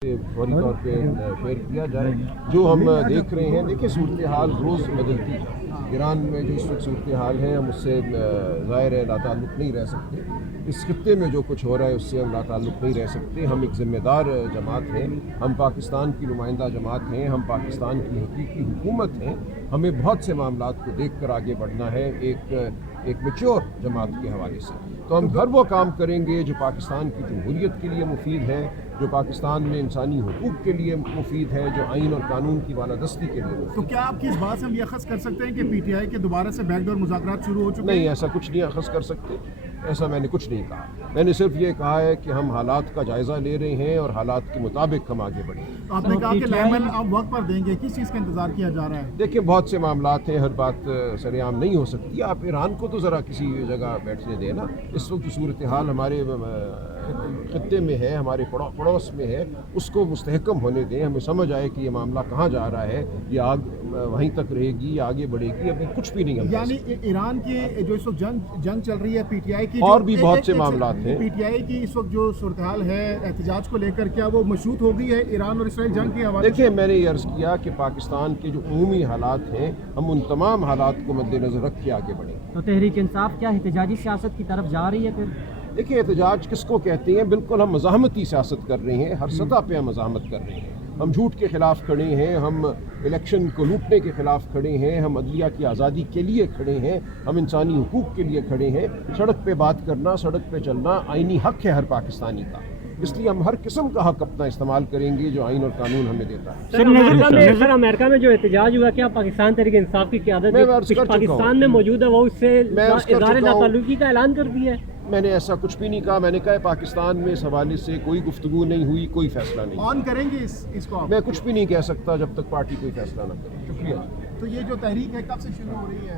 फौरी तौर पे शेयर किया जाए। जो हम देख रहे हैं, देखिए सूरत हाल रोज़ बदलती है। ईरान में जो इस वक्त सूरत हाल है, हम उससे ज़ाहिर है लाताल्लुक़ नहीं रह सकते। इस खित्ते में जो कुछ हो रहा है उससे हम लाताल्लुक़ नहीं रह सकते। हम एक ज़िम्मेदार जमात हैं, हम पाकिस्तान की नुमाइंदा जमात हैं, हम पाकिस्तान की हकीकी हुकूमत हैं। हमें बहुत से मामलात को देख कर आगे बढ़ना है एक मैच्योर जमात के हवाले से। तो हम हर वो काम करेंगे जो पाकिस्तान की जमहूरियत के लिए मुफीद है, जो पाकिस्तान में इंसानी हुकूक के लिए मुफीद है, जो आइन और कानून की बालादस्ती के लिए मुफीद। तो क्या आपकी इस बात से हम ये अखज़ कर सकते हैं कि पीटीआई के दोबारा से बैकडोर मुज़ाकरात शुरू हो चुके हैं? नहीं, ऐसा कुछ नहीं अखज़ कर सकते। ऐसा मैंने कुछ नहीं कहा। मैंने सिर्फ ये कहा है कि हम हालात का जायज़ा ले रहे हैं और हालात के मुताबिक हम आगे बढ़ेंगे। तो आपने कहा कि लेमन अब वक्त पर देंगे, किस चीज़ का इंतजार किया जा रहा है? देखिए, बहुत से मामलात हैं, हर बात सरेआम नहीं हो सकती। आप ईरान को तो ज़रा किसी जगह बैठने दें ना। इस वक्त सूरत हाल हमारे खित्ते में है, हमारे पड़ोस में है, उसको मुस्तहकम होने दें। हमें समझ आए कि ये मामला कहाँ जा रहा है, ये आग वहीं तक रहेगी या आगे बढ़ेगी, अभी कुछ भी नहीं है। यानी ईरान की जो इस वक्त जंग चल रही है पीटीआई की, और भी बहुत से मामलात हैं। पीटीआई की इस वक्त जो सूरत हाल है एहतजाज को लेकर, क्या वो मशरूत हो गई है ईरान और इसराइल जंग के हवाले? देखिए, मैंने ये अर्ज़ किया कि पाकिस्तान के जो उमूमी हालात हैं, हम उन तमाम हालात को मद्देनज़र रख के आगे बढ़ेंगे। तो तहरीक इंसाफ क्या एहतजाजी सियासत की तरफ जा रही है फिर? देखिए, एहतजाज किसको कहते हैं? बिल्कुल हम मज़ाहमती सियासत कर रहे हैं, हर सतह पे हम मज़ाहमत कर रहे हैं। हम झूठ के ख़िलाफ़ खड़े हैं, हम इलेक्शन को लूटने के ख़िलाफ़ खड़े हैं, हम अदलिया की आज़ादी के लिए खड़े हैं, हम इंसानी हुकूक के लिए खड़े हैं। सड़क पे बात करना, सड़क पे चलना आइनी हक़ है हर पाकिस्तानी का। इसलिए हम हर किस्म का हक़ अपना इस्तेमाल करेंगे जो आइन और कानून हमें देता है। सर, अमेरिका में जो एहतजाज हुआ, क्या पाकिस्तान तहरीक इंसाफ की क़यादत पाकिस्तान में मौजूद है वो उससे इज़हार ताल्लुकी का ऐलान कर दिया है? मैंने ऐसा कुछ भी नहीं कहा। मैंने कहा पाकिस्तान में इस हवाले से कोई गुफ्तगू नहीं हुई, कोई फैसला नहीं। ऑन करेंगे इसको आप? मैं कुछ भी नहीं कह सकता जब तक पार्टी कोई फैसला ना करे। शुक्रिया। तो ये जो तहरीक है कब से शुरू हो रही है?